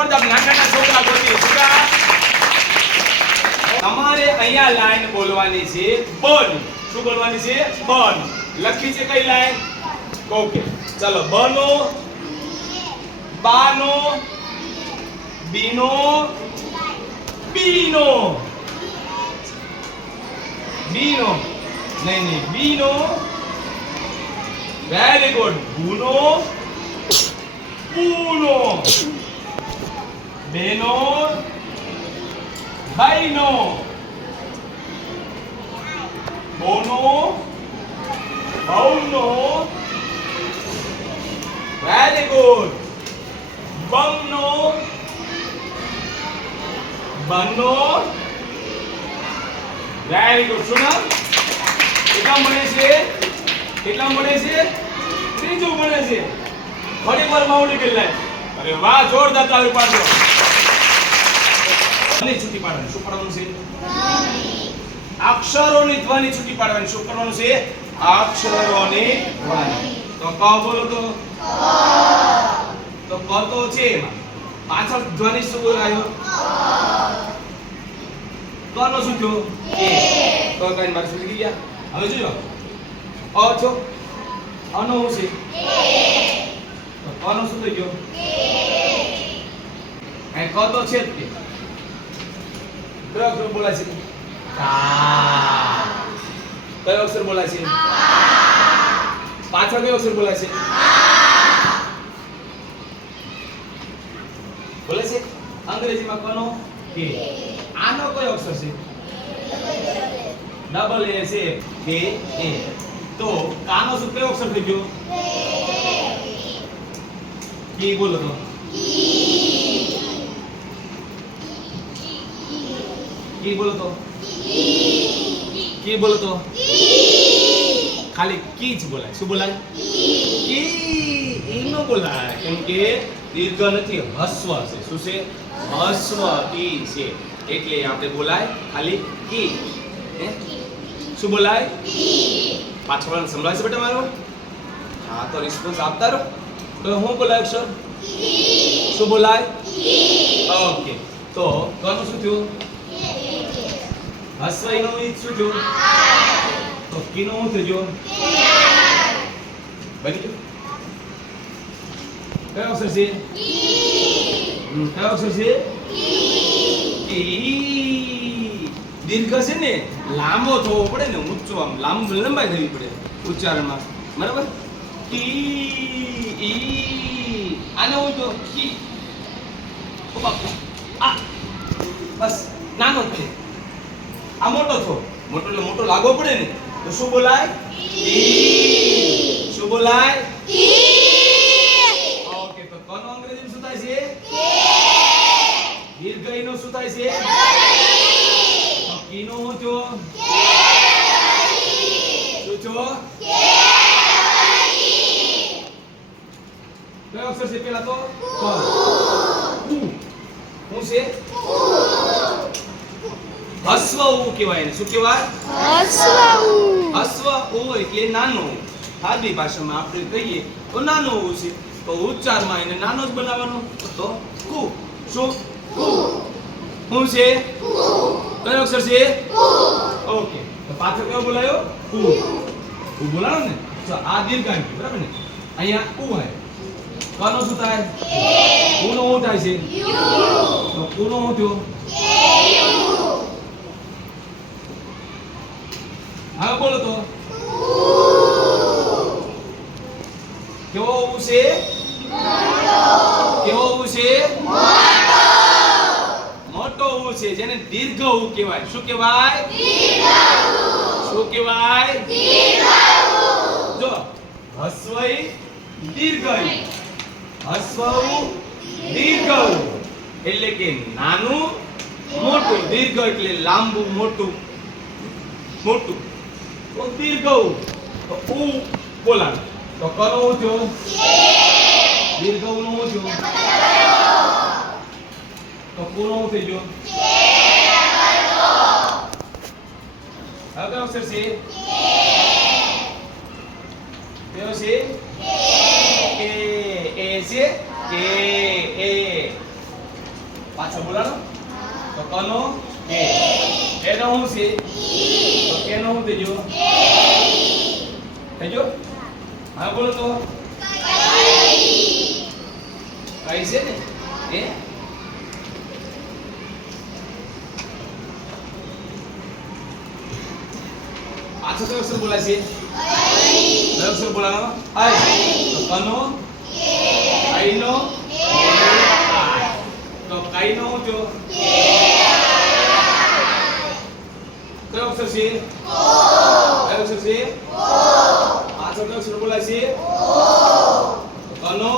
પડતો નાના છોકરા ગોતી તમારે અહીંયા લાઈન બોલવાની છે બન શું બોલવાની છે બન લખી છે કઈ લાઈન ઓકે ચલો બનો બાનો બીનો બીનો બીનો નહીં બીનો વેરી ગુડ બુનો ઉનો બેનો ભાઈનો બોનો ભાવનો વેરી ગુડ બમનો બનો વેરી ગુડ સુના કેટલા મળે છે ત્રીજું મળે છે ફરી વાર માઉલી કે લાય અરે વાહ જોરદાર તાળી પાડો ધ્વનિ છૂટી પાડવાની શું કરવાનું છે અક્ષરોની ધ્વનિ છૂટી પાડવાની શું કરવાનું છે અક્ષરોની ધ્વનિ તો ક બોલો તો ક તો છે એમાં પાછળ ધ્વનિ શું બોલાયો ક નો શું થયો એ તો કઈ મારે છૂટી ગયા હવે જોજો અ છો અનો છે તો ક નો શું થઈ ગયો એ ક તો છે જ કે કયો અક્ષર બોલાય છે કા કયો અક્ષર બોલાય છે પાછળ કયો અક્ષર બોલાય છે બોલે છે અંગ્રેજીમાં કનો કે આનો કયો અક્ષર છે ડબલ એ છે કે એ તો કાનો શું કયો અક્ષર થઈ ગયો કી બોલો તો કી બોલો તો કી બોલો તો ખાલી કી જ બોલાય શું બોલાય કી ઈ નો બોલાય કેમ કે દીર્ઘ નથી હસ્વ છે શું છે હસ્વ કી છે એટલે આપણે બોલાય ખાલી કી શું બોલાય પાછળ સંભળાય છે બેટા મારો હા તો રિસ્પોન્સ આપતા રહો તો હું બોલાય અક્ષર શું બોલાય ઓકે તો કોનું શું થયું હસ્વઈનો ઈ શું થયું તો કીનો શું થયો બની ગયું કયો અક્ષર છે કયો અક્ષર છે ઈ દીર્ઘ છે ને લાંબો થવો પડે ને ઊંચો આમ લંબાઈ થવી પડે ઉચ્ચારણમાં બરાબર કી ઈ આને હું તો કી ઓ બાપ આ બસ નાનો છે આ મોટો થો મોટો એટલે મોટો લાગવો પડે ને તો શું બોલાય ઈ શું બોલાય ઈ ઓકે તો કોનો અંગ્રેજીમાં શું થાય છે કે દીર્ઘ ઈનો શું થાય છે તો કીનો હું છો શું છો કયો અક્ષર છે પેલા તો ક હું છે હસ્વ ઉ કહેવાય ને શું કહેવાય હસ્વ ઉ એટલે નાનો સાદી ભાષામાં આપણે કહીએ તો નાનો ઉ છે તો ઉચ્ચારમાં એને નાનો જ બનાવવાનો તો કુ શું કુ હું છે કયો અક્ષર છે ઓકે તો પાછળ કયો બોલાયો કુ કુ બોલાવો ને તો આ દીર્ઘાંકી બરાબર ને અહીંયા કુ હોય કનો શું થાય કુનો શું થાય છે તો કુનો શું થયો હવે બોલો તો કેવો ઉ છે કેવો ઉ છે મોટો ઉ છે જેને દીર્ઘ ઉ કહેવાય શું કહેવાય શું કહેવાય જો હસ્વઈ દીર્ઘઈ હસ્વ ઉ દીર્ઘ ઉ એટલે કે નાનું મોટું દીર્ઘ એટલે લાંબુ મોટું મોટું તો દીર્ઘ ઉ તો ઉ બોલાવે તો કનો ઉ થયો દીર્ઘ ઉ નો ઉ થયો તો કોનો ઉ થઈ ગયો હવે કયો અક્ષર છે કયો છે કે એ છે કે એ પાછો બોલાનો તો કનો કે એનો હું છે તો કેનો હું થઈ ગયો થઈ ગયો હા બોલો તો કઈ છે ને એ પાછો કયો અક્ષર બોલાય છે કયો અક્ષર બોલાનો આઈ તો કનો આઈનો તો કઈનો હું જો કયો અક્ષર છે કયો અક્ષર છે પાછો કયો અક્ષર બોલાય છે કનો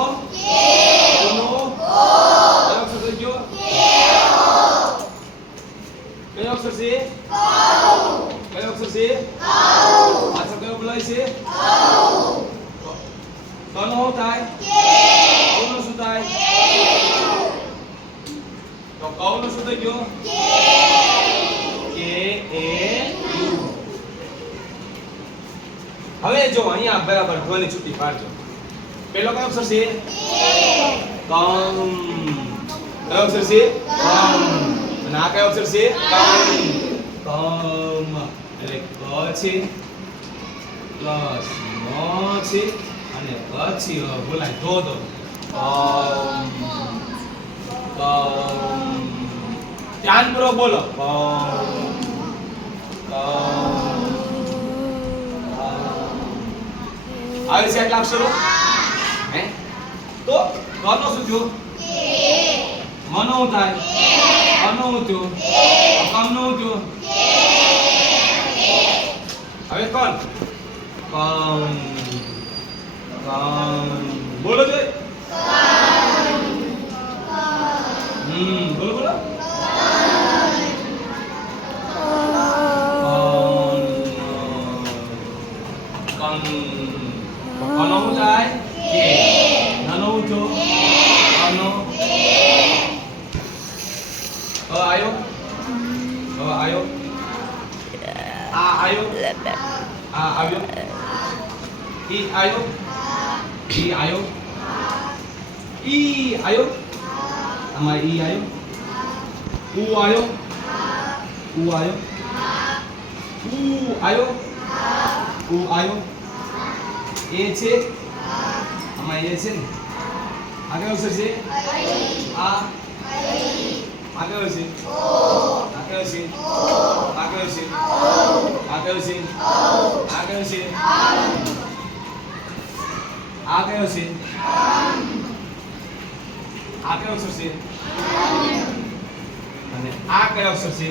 કનો કયો અક્ષર થઈ ગયો કયો અક્ષર છે કયો અક્ષર છે પાછો કયો બોલાય છે કનો શું થાય કૌનો શું થાય તો કૌનો શું થઈ ગયો કે એ યુ હવે જો અહીંયા બરાબર ધ્વનિ છૂટી પાડજો પેલો કયો અક્ષર છે કમ કયો અક્ષર છે કમ અને આ કયો અક્ષર છે કમ એટલે ક છે પ્લસ મ છે અને પછી બોલાય ધો કમ ધ્યાનપૂર્વક બોલો આવે છે આટલા અક્ષરો હે તો કનો શું થયું મનો શું થાય અનો શું થયું કમનો શું થયું હવે કોણ કમ બોલો જોઈ બોલો બોલો કનો હું થાય કે નાનો હું છો કનો આયો આયો આ આયો આ આવ્યો ઈ આયો ઈ આયો ઈ આયો આમાં ઈ આયો ઉ આયો ઉ આયો ઉ આયો ઉ આયો એ છે આમાં એ છે ને આગળ અક્ષર છે આ આગળ છે આગળ છે આગળ છે આગળ છે આગળ છે આગળ છે આ કયો અક્ષર છે અને આ કયો અક્ષર છે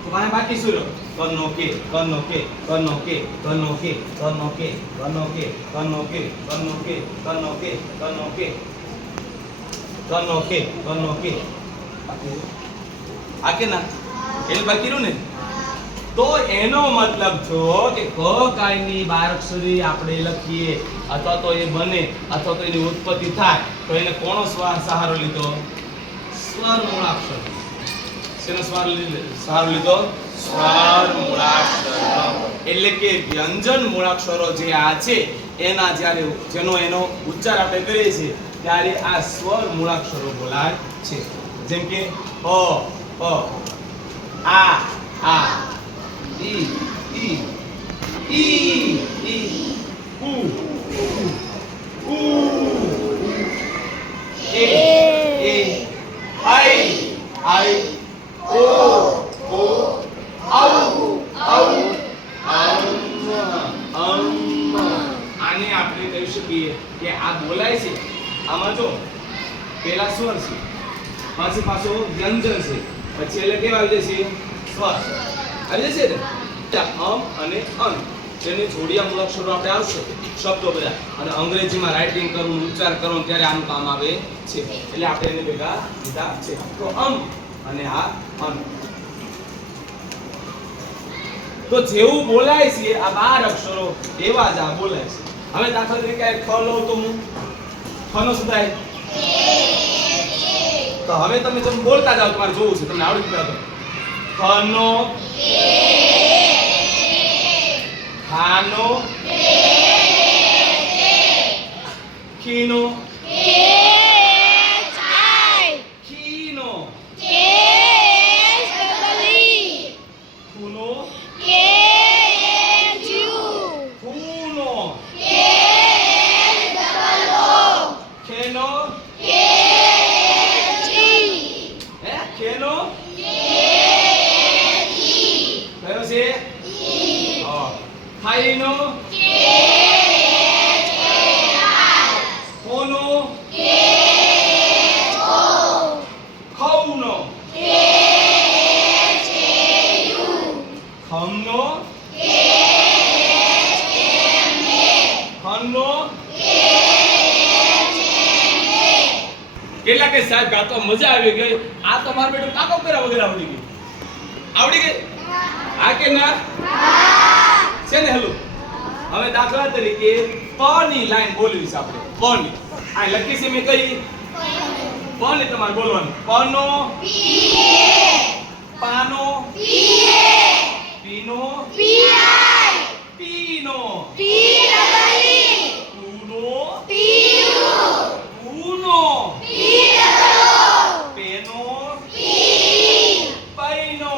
તો મને બાકી શું કર્નો કે કર્નો કે કર્નો કે કર્નો કે કર્નો કે કર્નો કે કર્નો કે કર્નો કે કર્નો કે કર્નો કે કર્નો કે કર્નો કે આ કે ના એટલે બાકી રહ્યું ને તો એનો મતલબ છો કે ક કાયની 12 અક્ષરી આપણે લખીએ અથવા તો એ બને અથવા તો એની ઉત્પત્તિ થાય તો એને કોનો સહારો લીધો સ્વર મૂળાક્ષર શેનો સહારો લીધો સ્વર મૂળાક્ષર એટલે કે વ્યંજન મૂળાક્ષરો જે આ છે એના જ્યારે એનો ઉચ્ચાર આપણે કરીએ છીએ ત્યારે આ સ્વર મૂળાક્ષરો બોલાય છે જેમ કે આ ઈ ઉ એ આઈ ઓ આને આપણે કહી શકીએ કે આ બોલાય છે આમાં જો પેલા સ્વર છે પછી પાછો વ્યંજન છે પછી એટલે કેવા આવી જશે સ્વર આવી જશે ને અને અન જેની જોડિયા મૂળાક્ષરો આપણે આવશે શબ્દો બધા અને અંગ્રેજીમાં રાઇટિંગ કરવું ઉચ્ચાર કરવું ત્યારે આનું કામ આવે છે એટલે આપણે એને ભેગા લીધા છે તો અને આ અન તો જેવું બોલાય છે આ 12 અક્ષરો એવા જ આ બોલાય છે હવે દાખલા તરીકે ખ લઉં તો હું ખનો શું થાય તો હવે તમે જેમ બોલતા જાવ તમારે જોવું છે તમને આવડી ગયું ખનો ખાનો ખીનો કાઈનો કોનો ખૌનો ખમનો ખમનો કેટલા કે સાહેબ ગાતો મજા આવી ગઈ આ તો માર બેટો કાકો કર્યા વગર આવડી ગઈ હા કે ના છે ને હેલો હવે દાખલા તરીકે પ ની લાઈન બોલવી છે આપણે પ ની આ લખી છે મેં કઈ પ ને તમારે બોલવાનું પ નો પાનો પીનો પીનો ઉનો ઉનો પેનો પૈનો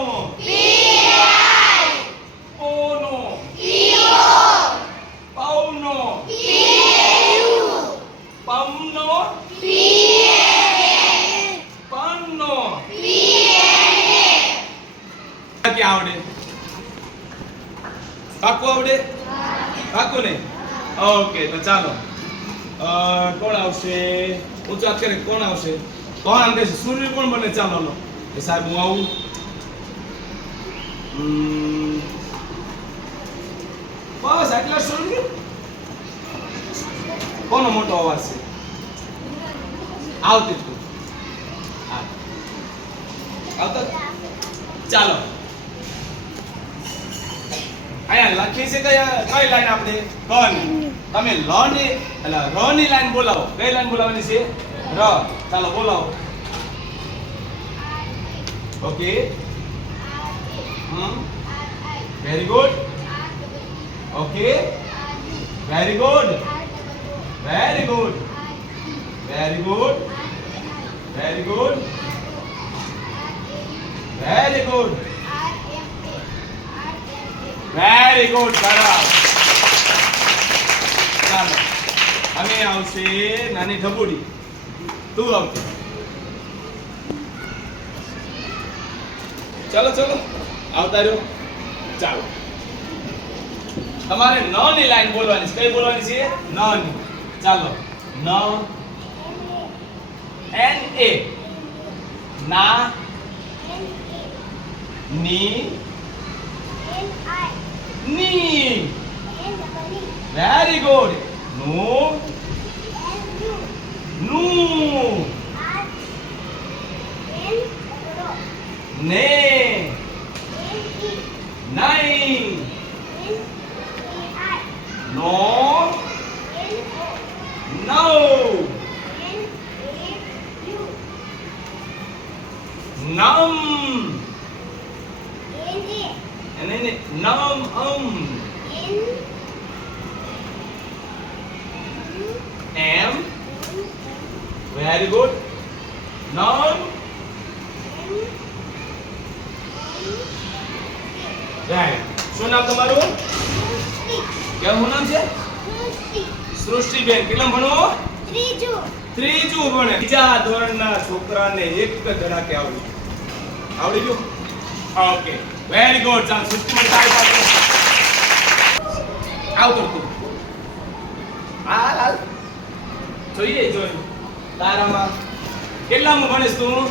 પોનો પૌનો પમનો પન્નો કે આવડે પાકું આવડે પાકું ને ઓકે તો ચાલો કોણ આવશે ઊંચો હાથ કરે કોણ આવશે કોણ આમ કહેશે સૂર્ય કોણ બને ચાલો લો એ સાહેબ હું આવું બસ આટલા સૂર્ય કોનો મોટો અવાજ છે આવતી તું આવતો ચાલો અહીંયા લખી છે કઈ લાઈન આપણે ક ની તમે લ ની એટલે ર ની લાઈન બોલાવો કઈ લાઈન બોલાવવાની છે ર ચાલો બોલાવો okay very good okay very good very good very good very good very good very good બરાબર ચાલો હવે આવશે નાની ઢબુડી તું આવશે ચલો ચલો આવતા રહ્યો ચાલો તમારે ન ની લાઈન બોલવાની છે કઈ બોલવાની છે ન ની ચાલો ન એન એ ના ની ની વેરી ગુડ નું નું ને નહીં નો નો નમ અને નમ એમ વેરી ગુડ નમ શું નામ તમારું કેવું નામ છે સૃષ્ટિબેન કેટલા ભણો ત્રીજું ભણે બીજા ધોરણના છોકરાને એક ધડાકે આવડી ગયું ઓકે વેરી ગુડ ચાલ સૃષ્ટિબેન તારી પાસે આવ કરતું હાલ જોઈએ તારામાં કેટલામાં ભણેશ તું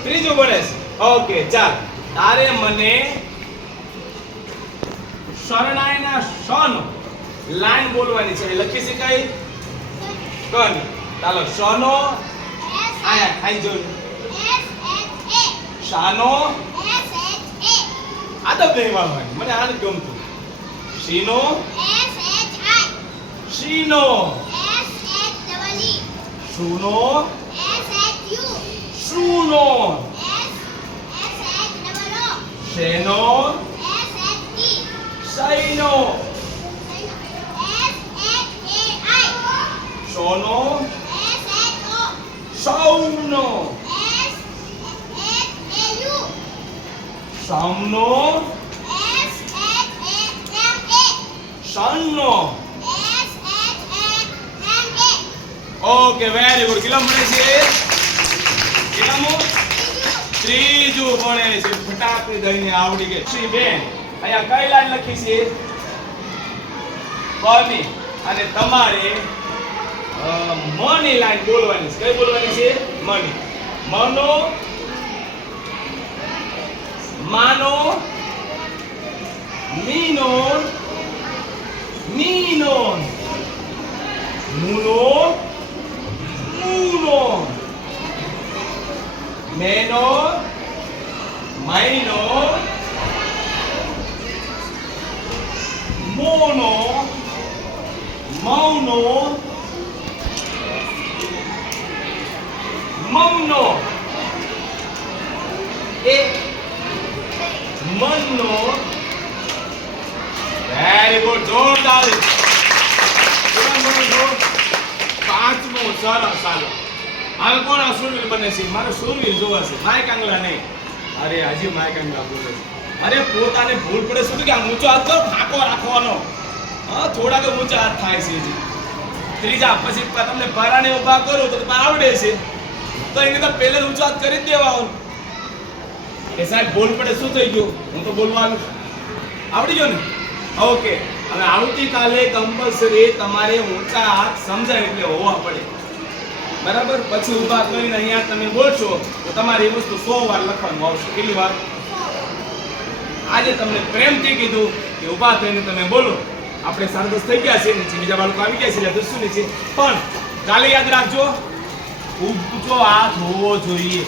ત્રીજું ભણેશ ઓકે ચાલ તારે મને શરણાઈના શન લાઈન બોલવાની છે લખી શકાય કન ચાલો શનો આયા ખાઈ જો શાનો આદબ નહીં વાળવાની મને આને ગમતું શીનો શીનો શુનો શુનો શેનો શૈનો શોનો સૌનો સમનો શનનો ઓકે વેરી ગુડ કેટલા ભણે છે કેટલામું ત્રીજું ભણે છે ફટાકડી દઈને આવડી ગઈ શ્રી બેન અહીંયા કઈ લાઈન લખી છે કની અને તમારે મની લાઈન બોલવાની છે. કઈ બોલવાની છે? મની. મનો, માનો, મીનો, મીનો, મુનો, મુનો, મેનો, માઈનો, મોનો, મૌનો, મૌનો, એ મનનો. વેરી ગુડ, જોરદાર. પાંચમો સરસ. ચાલો હવે કોણ આ સુરવીર બને છે? મારે સુરવીર જોવા છે, માય કાંગલા નહીં. અરે હજી માય કાંગલા બોલે છે. અરે પોતાને ભૂલ પડે શું કે આમ ઊંચો હાથ કરો, ફાંકો રાખવાનો. હા, થોડાક ઊંચા હાથ થાય છે હજી. ત્રીજા પછી તમને પરાને ઊભા કરો તો આવડે છે, તો એને તો પહેલે ઊંચો હાથ કરી જ દેવાનો. એ સાહેબ ભૂલ પડે શું થઈ ગયું? હું તો બોલવાનું આવડી ગયો ને. ઓકે, હવે આવતીકાલે કમ્પલસરી તમારે ઊંચા હાથ સમજાય એટલે હોવા પડે, બરાબર? પછી ઊભા કરીને અહીંયા તમે બોલશો તો તમારી એ વસ્તુ 100 વાર લખવાનું આવશે. કેટલી વાર? આજે તમને પ્રેમથી કીધું કે ઊભા થઈને તમે બોલો. આપણે 10:30 થઈ ગયા છે, નીચે બીજા બાળકો આવી ગયા છે એટલે દસું નીચે. પણ કાલે યાદ રાખજો, ઊંચો હાથ હોવો જોઈએ.